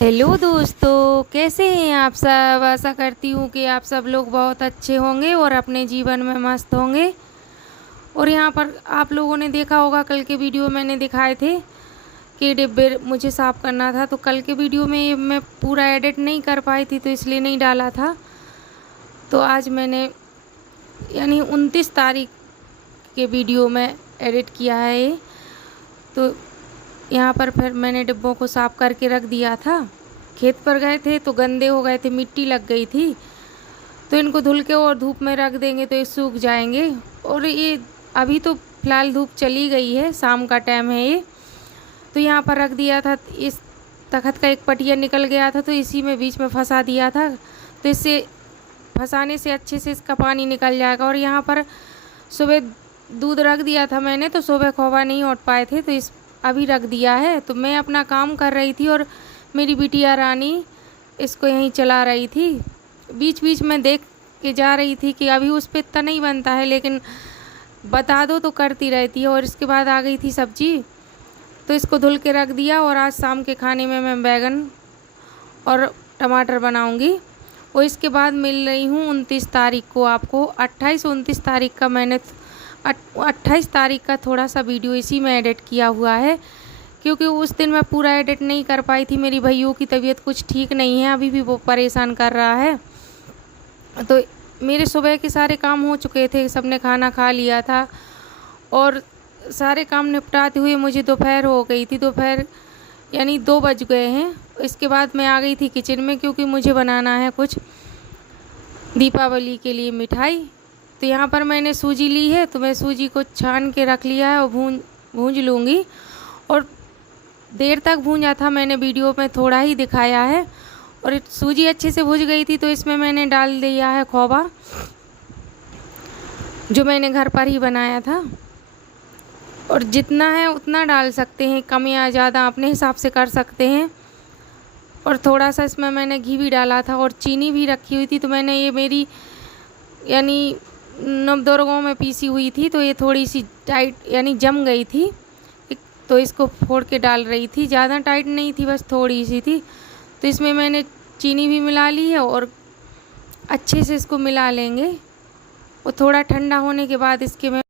Hello दोस्तों, कैसे हैं आप सब। आशा करती हूँ कि आप सब लोग बहुत अच्छे होंगे और अपने जीवन में मस्त होंगे। और यहाँ पर आप लोगों ने देखा होगा, कल के वीडियो मैंने दिखाए थे कि डिब्बे मुझे साफ़ करना था। तो कल के वीडियो में ये मैं पूरा एडिट नहीं कर पाई थी, तो इसलिए नहीं डाला था। तो आज मैंने यानी 29 तारीख के वीडियो में एडिट किया है ये। तो यहाँ पर फिर मैंने डिब्बों को साफ़ करके रख दिया था। खेत पर गए थे तो गंदे हो गए थे, मिट्टी लग गई थी। तो इनको धुल के और धूप में रख देंगे तो ये सूख जाएंगे। और ये अभी तो फ़िलहाल धूप चली गई है, शाम का टाइम है ये। तो यहाँ पर रख दिया था। इस तखत का एक पटिया निकल गया था, तो इसी में बीच में फंसा दिया था। तो इससे फंसाने से अच्छे से इसका पानी निकल जाएगा। और यहाँ पर सुबह दूध रख दिया था मैंने, तो सुबह खोवा नहीं उठ पाए थे, तो इस अभी रख दिया है। तो मैं अपना काम कर रही थी और मेरी बिटिया रानी इसको यहीं चला रही थी। बीच बीच में देख के जा रही थी कि अभी उस पर इतना नहीं बनता है, लेकिन बता दो तो करती रहती है। और इसके बाद आ गई थी सब्जी, तो इसको धुल के रख दिया। और आज शाम के खाने में मैं बैगन और टमाटर बनाऊंगी। और इसके बाद मिल रही हूँ 29 तारीख को आपको। 28-29 तारीख का मैंने 28 तारीख का थोड़ा सा वीडियो इसी में एडिट किया हुआ है, क्योंकि उस दिन मैं पूरा एडिट नहीं कर पाई थी। मेरी भैयों की तबीयत कुछ ठीक नहीं है, अभी भी वो परेशान कर रहा है। तो मेरे सुबह के सारे काम हो चुके थे, सबने खाना खा लिया था और सारे काम निपटाते हुए मुझे दोपहर हो गई थी। दोपहर यानी 2 बज गए हैं। इसके बाद मैं आ गई थी किचन में, क्योंकि मुझे बनाना है कुछ दीपावली के लिए मिठाई। तो यहाँ पर मैंने सूजी ली है, तो मैं सूजी को छान के रख लिया है और भूंज लूँगी। और देर तक भूंजा था मैंने, वीडियो में थोड़ा ही दिखाया है। और सूजी अच्छे से भुज गई थी, तो इसमें मैंने डाल दिया है खोवा, जो मैंने घर पर ही बनाया था। और जितना है उतना डाल सकते हैं, कम या ज़्यादा अपने हिसाब से कर सकते हैं। और थोड़ा सा इसमें मैंने घी भी डाला था और चीनी भी रखी हुई थी। तो मैंने ये मेरी यानी नवदुर्गों में पीसी हुई थी, तो ये थोड़ी सी टाइट यानी जम गई थी। तो इसको फोड़ के डाल रही थी, ज़्यादा टाइट नहीं थी, बस थोड़ी सी थी। तो इसमें मैंने चीनी भी मिला ली है और अच्छे से इसको मिला लेंगे। और थोड़ा ठंडा होने के बाद इसके मैं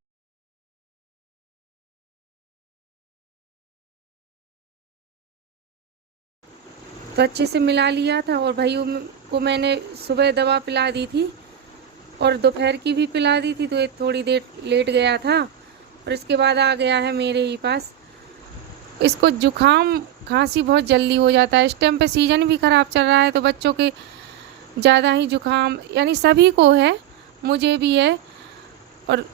तो अच्छे से मिला लिया था। और भाइयों को मैंने सुबह दवा पिला दी थी और दोपहर की भी पिला दी थी, तो ये थोड़ी देर लेट गया था और इसके बाद आ गया है मेरे ही पास। इसको जुखाम खांसी बहुत जल्दी हो जाता है। इस टाइम पे सीज़न भी ख़राब चल रहा है, तो बच्चों के ज़्यादा ही जुखाम यानी सभी को है, मुझे भी है। और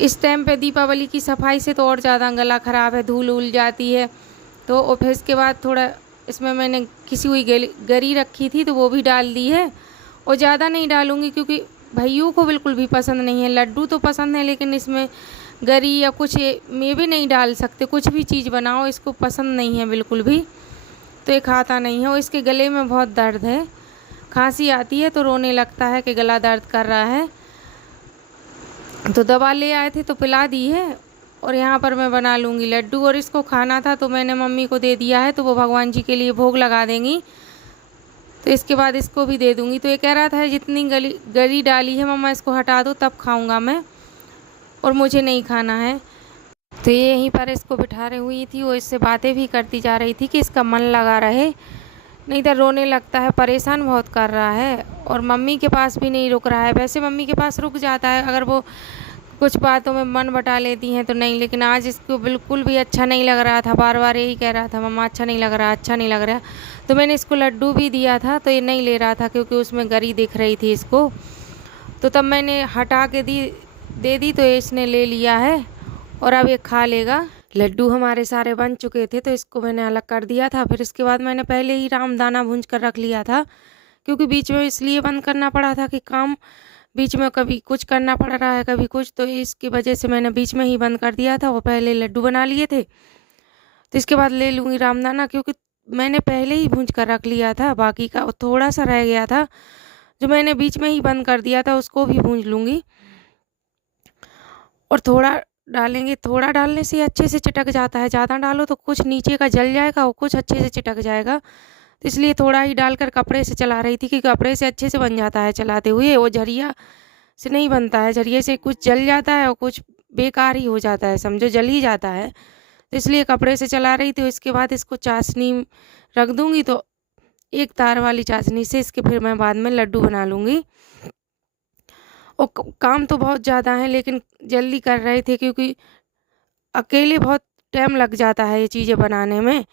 इस टाइम पे दीपावली की सफाई से तो और ज़्यादा गला ख़राब है, धूल उल जाती है। तो और फिर इसके बाद थोड़ा इसमें मैंने किसी हुई गरी रखी थी, तो वो भी डाल दी है। और ज़्यादा नहीं डालूँगी, क्योंकि भैयों को बिल्कुल भी पसंद नहीं है। लड्डू तो पसंद है, लेकिन इसमें गरी या कुछ मेवे नहीं डाल सकते। कुछ भी चीज़ बनाओ, इसको पसंद नहीं है बिल्कुल भी, तो ये खाता नहीं है। और इसके गले में बहुत दर्द है, खांसी आती है तो रोने लगता है कि गला दर्द कर रहा है। तो दवा ले आए थे तो पिला दी है। और यहाँ पर मैं बना लूँगी लड्डू। और इसको खाना था तो मैंने मम्मी को दे दिया है, तो वो भगवान जी के लिए भोग लगा देंगी। तो इसके बाद इसको भी दे दूँगी। तो ये कह रहा था जितनी गरी डाली है मम्मा इसको हटा दो, तब खाऊँगा मैं, और मुझे नहीं खाना है। तो ये यहीं पर इसको बिठा हुई थी और इससे बातें भी करती जा रही थी कि इसका मन लगा रहे, नहीं तो रोने लगता है, परेशान बहुत कर रहा है। और मम्मी के पास भी नहीं रुक रहा है। वैसे मम्मी के पास रुक जाता है अगर वो कुछ बातों में मन बटा लेती हैं तो नहीं, लेकिन आज इसको बिल्कुल भी अच्छा नहीं लग रहा था। बार बार यही कह रहा था, मम्मा अच्छा नहीं लग रहा, अच्छा नहीं लग रहा। तो मैंने इसको लड्डू भी दिया था, तो ये नहीं ले रहा था, क्योंकि उसमें गरी दिख रही थी इसको। तो तब मैंने हटा के दे दी, तो इसने ले लिया है और अब ये खा लेगा। लड्डू हमारे सारे बन चुके थे, तो इसको मैंने अलग कर दिया था। फिर इसके बाद मैंने पहले ही रामदाना भूंज कर रख लिया था, क्योंकि बीच में इसलिए बंद करना पड़ा था कि काम बीच में कभी कुछ करना पड़ रहा है, कभी कुछ, तो इसकी वजह से मैंने बीच में ही बंद कर दिया था। वो पहले लड्डू बना लिए थे, तो इसके बाद ले लूँगी रामदाना, क्योंकि मैंने पहले ही भूंज कर रख लिया था। बाकी का थोड़ा सा रह गया था, जो मैंने बीच में ही बंद कर दिया था, उसको भी भूंज लूँगी। और थोड़ा डालेंगे, थोड़ा डालने से अच्छे से चिटक जाता है। ज़्यादा डालो तो कुछ नीचे का जल जाएगा और कुछ अच्छे से चिटक जाएगा। तो इसलिए थोड़ा ही डालकर कपड़े से चला रही थी कि कपड़े से अच्छे से बन जाता है चलाते हुए, वो झरिया से नहीं बनता है। झरिये से कुछ जल जाता है और कुछ बेकार ही हो जाता है, समझो जल ही जाता है। तो इसलिए कपड़े से चला रही थी। इसके बाद इसको चाशनी रख दूँगी, तो एक तार वाली चाशनी से इसके फिर मैं बाद में लड्डू बना लूँगी। और काम तो बहुत ज़्यादा है, लेकिन जल्दी कर रहे थे क्योंकि अकेले बहुत टाइम लग जाता है ये चीज़ें बनाने में।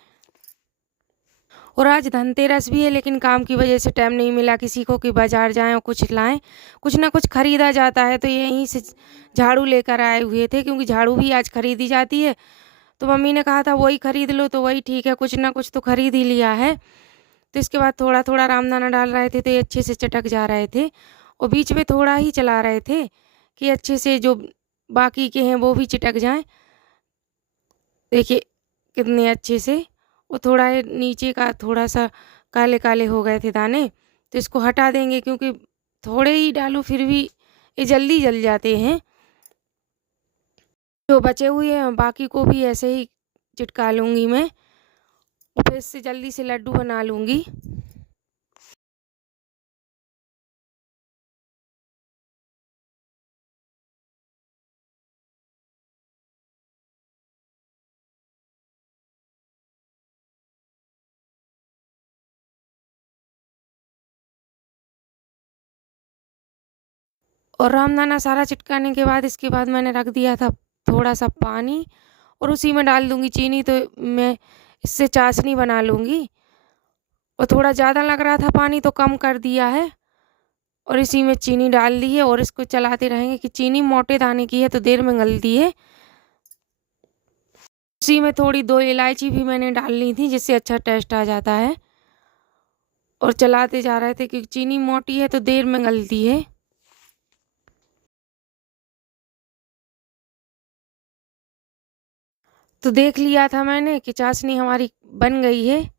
और आज धनतेरस भी है, लेकिन काम की वजह से टाइम नहीं मिला किसी को कि बाज़ार जाएँ और कुछ लाएँ। कुछ ना कुछ खरीदा जाता है, तो यहीं से झाड़ू लेकर आए हुए थे, क्योंकि झाड़ू भी आज खरीदी जाती है। तो मम्मी ने कहा था वही खरीद लो, तो वही ठीक है, कुछ ना कुछ तो खरीद ही लिया है। तो इसके बाद थोड़ा-थोड़ा रामदाना डाल रहे थे, तो ये अच्छे से चटक जा रहे थे। और बीच में थोड़ा ही चला रहे थे कि अच्छे से जो बाकी के हैं वो भी चिटक जाएँ। देखिए कितने अच्छे से। वो थोड़ा ये नीचे का थोड़ा-सा काले-काले हो गए थे दाने, तो इसको हटा देंगे क्योंकि थोड़े ही डालो फिर भी ये जल्दी जल जाते हैं। जो बचे हुए हैं बाकी को भी ऐसे ही चिटका लूँगी मैं, और फिर इससे जल्दी से लड्डू बना लूँगी। और रामदाना सारा चिटकाने के बाद इसके बाद मैंने रख दिया था थोड़ा-सा पानी, और उसी में डाल दूँगी चीनी, तो मैं इससे चाशनी बना लूँगी। और थोड़ा ज़्यादा लग रहा था पानी, तो कम कर दिया है और इसी में चीनी डाल दी है, और इसको चलाते रहेंगे कि चीनी मोटे दाने की है तो देर में गलती है। उसी में थोड़ी 2 इलायची भी मैंने डाल ली थी, जिससे अच्छा टेस्ट आ जाता है। और चलाते जा रहे थे क्योंकि चीनी मोटी है तो देर में गलती है। तो देख लिया था मैंने कि चाशनी हमारी बन गई है,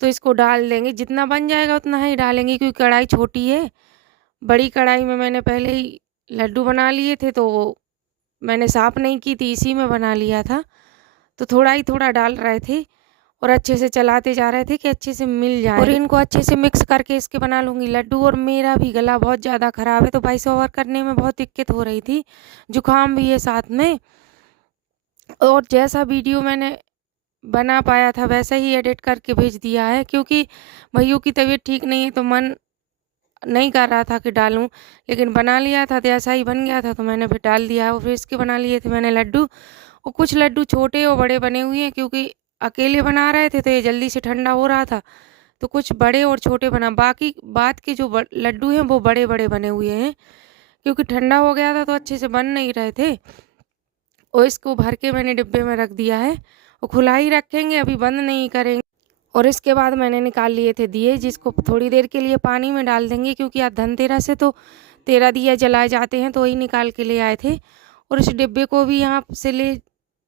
तो इसको डाल देंगे। जितना बन जाएगा उतना ही डालेंगे क्योंकि कढ़ाई छोटी है। बड़ी कढ़ाई में मैंने पहले ही लड्डू बना लिए थे, तो वो मैंने साफ़ नहीं की थी, इसी में बना लिया था। तो थोड़ा ही थोड़ा डाल रहे थे और अच्छे से चलाते जा रहे थे कि अच्छे से मिल जाए। और इनको अच्छे से मिक्स करके इसके बना लूँगी लड्डू। और मेरा भी गला बहुत ज़्यादा ख़राब है, तो वॉइस ओवर करने में बहुत दिक्कत हो रही थी, जुकाम भी है साथ में। और जैसा वीडियो मैंने बना पाया था वैसा ही एडिट करके भेज दिया है, क्योंकि भैय्यों की तबीयत ठीक नहीं है तो मन नहीं कर रहा था कि डालूं, लेकिन बना लिया था तो ऐसा ही बन गया था, तो मैंने फिर डाल दिया। और फिर इसके बना लिए थे मैंने लड्डू। और कुछ लड्डू छोटे और बड़े बने हुए हैं, क्योंकि अकेले बना रहे थे तो ये जल्दी से ठंडा हो रहा था, तो कुछ बड़े और छोटे बना। बाकी बात के जो लड्डू हैं वो बड़े बड़े बने हुए हैं, क्योंकि ठंडा हो गया था तो अच्छे से बन नहीं रहे थे। और इसको भर के मैंने डिब्बे में रख दिया है, और खुला ही रखेंगे, अभी बंद नहीं करेंगे। और इसके बाद मैंने निकाल लिए थे दिए, जिसको थोड़ी देर के लिए पानी में डाल देंगे, क्योंकि आज धनतेरस से तो 13 दिया जलाए जाते हैं, तो वही निकाल के ले आए थे। और इस डिब्बे को भी यहाँ से ले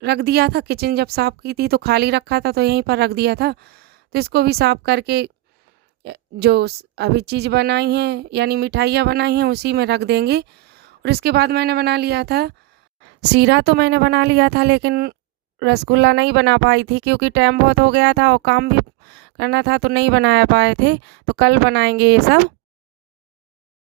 रख दिया था। किचन जब साफ़ की थी तो खाली रखा था, तो यहीं पर रख दिया था। तो इसको भी साफ़ करके जो अभी चीज़ बनाई हैं यानी मिठाइयाँ बनाई हैं उसी में रख देंगे। और इसके बाद मैंने बना लिया था सीरा, तो मैंने बना लिया था, लेकिन रसगुल्ला नहीं बना पाई थी क्योंकि टाइम बहुत हो गया था और काम भी करना था, तो नहीं बना पाए थे। तो कल बनाएंगे ये सब।